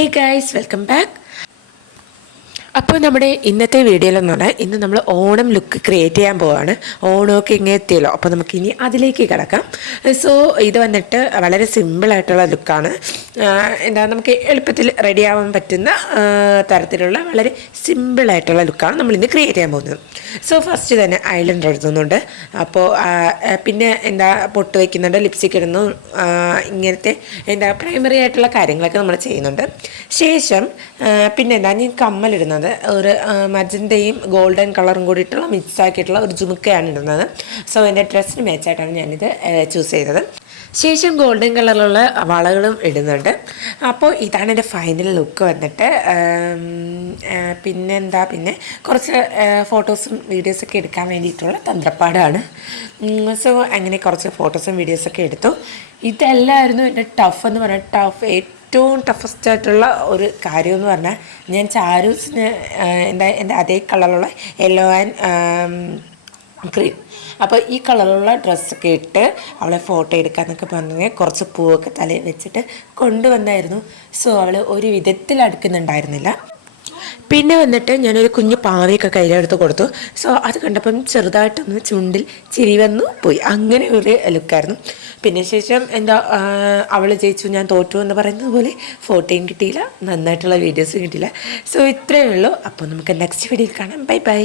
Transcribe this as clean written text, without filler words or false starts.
Hey guys, welcome back. അപ്പോൾ നമ്മുടെ ഇന്നത്തെ വീഡിയോയിലെന്ന് പറഞ്ഞാൽ ഇന്ന് നമ്മൾ ഓണം ലുക്ക് ക്രിയേറ്റ് ചെയ്യാൻ പോവാണ്. ഓണമൊക്കെ ഇങ്ങനെ എത്തിയല്ലോ, അപ്പോൾ നമുക്കിനി അതിലേക്ക് കിടക്കാം. സോ ഇത് വന്നിട്ട് വളരെ സിമ്പിളായിട്ടുള്ള ലുക്കാണ്. നമുക്ക് എളുപ്പത്തിൽ റെഡിയാവാൻ പറ്റുന്ന തരത്തിലുള്ള വളരെ സിമ്പിളായിട്ടുള്ള ലുക്കാണ് നമ്മളിന്ന് ക്രിയേറ്റ് ചെയ്യാൻ പോകുന്നത്. സോ ഫസ്റ്റ് തന്നെ ഐലൻഡർ എഴുതുന്നുണ്ട്, അപ്പോൾ പിന്നെ പൊട്ട് വയ്ക്കുന്നുണ്ട്, ലിപ്സ്റ്റിക് ഇടുന്നു, ഇങ്ങനത്തെ പ്രൈമറി ആയിട്ടുള്ള കാര്യങ്ങളൊക്കെ നമ്മൾ ചെയ്യുന്നുണ്ട്. ശേഷം പിന്നെ ഞാൻ കമ്മലിടുന്നത് ഒരു മജന്തയും ഗോൾഡൻ കളറും കൂടിയിട്ടുള്ള മിക്സ് ആക്കിയിട്ടുള്ള ഒരു ജുമുക്കയാണ് ഇടുന്നത്. സോ എൻ്റെ ഡ്രസ്സിന് മാച്ചായിട്ടാണ് ഞാനിത് ചൂസ് ചെയ്തത്. ശേഷം ഗോൾഡൻ കളറിലുള്ള വളകളും ഇടുന്നുണ്ട്. അപ്പോൾ ഇതാണ് എൻ്റെ ഫൈനൽ ലുക്ക് വന്നിട്ട്. പിന്നെ കുറച്ച് ഫോട്ടോസും വീഡിയോസൊക്കെ എടുക്കാൻ വേണ്ടിയിട്ടുള്ള തന്ത്രപ്പാടാണ്. സോ അങ്ങനെ കുറച്ച് ഫോട്ടോസും വീഡിയോസൊക്കെ എടുത്തു. ഇതെല്ലാമായിരുന്നു എൻ്റെ ടഫ് എന്ന് പറഞ്ഞാൽ ഏറ്റവും ടഫസ്റ്റ് ആയിട്ടുള്ള ഒരു കാര്യമെന്ന് പറഞ്ഞാൽ ഞാൻ ചാരൂസിന് എൻ്റെ അതേ കളറുള്ള യെല്ലോ ആൻഡ് ഗ്രീൻ, അപ്പോൾ ഈ കളറുള്ള ഡ്രസ്സൊക്കെ ഇട്ട് അവളെ ഫോട്ടോ എടുക്കാമെന്നൊക്കെ പറഞ്ഞ് കുറച്ച് പൂവൊക്കെ തലയിൽ വെച്ചിട്ട് കൊണ്ടുവന്നായിരുന്നു. സോ അവൾ ഒരു വിധത്തിൽ അടുക്കുന്നുണ്ടായിരുന്നില്ല. പിന്നെ വന്നിട്ട് ഞാനൊരു കുഞ്ഞു പാവയൊക്കെ കയ്യിലെടുത്ത് കൊടുത്തു. സോ അത് കണ്ടപ്പം ചെറുതായിട്ടൊന്ന് ചുണ്ടിൽ ചിരി വന്നു പോയി. അങ്ങനെ ഒരു ലുക്കായിരുന്നു. പിന്നെ ശേഷം അവൾ ജയിച്ചു ഞാൻ തോറ്റു എന്ന് പറയുന്നത് പോലെ ഫോട്ടോയും കിട്ടിയില്ല, നന്നായിട്ടുള്ള വീഡിയോസും കിട്ടിയില്ല. സോ ഇത്രയേ ഉള്ളൂ. അപ്പോൾ നമുക്ക് നെക്സ്റ്റ് വീഡിയോയിൽ കാണാം. Bye bye.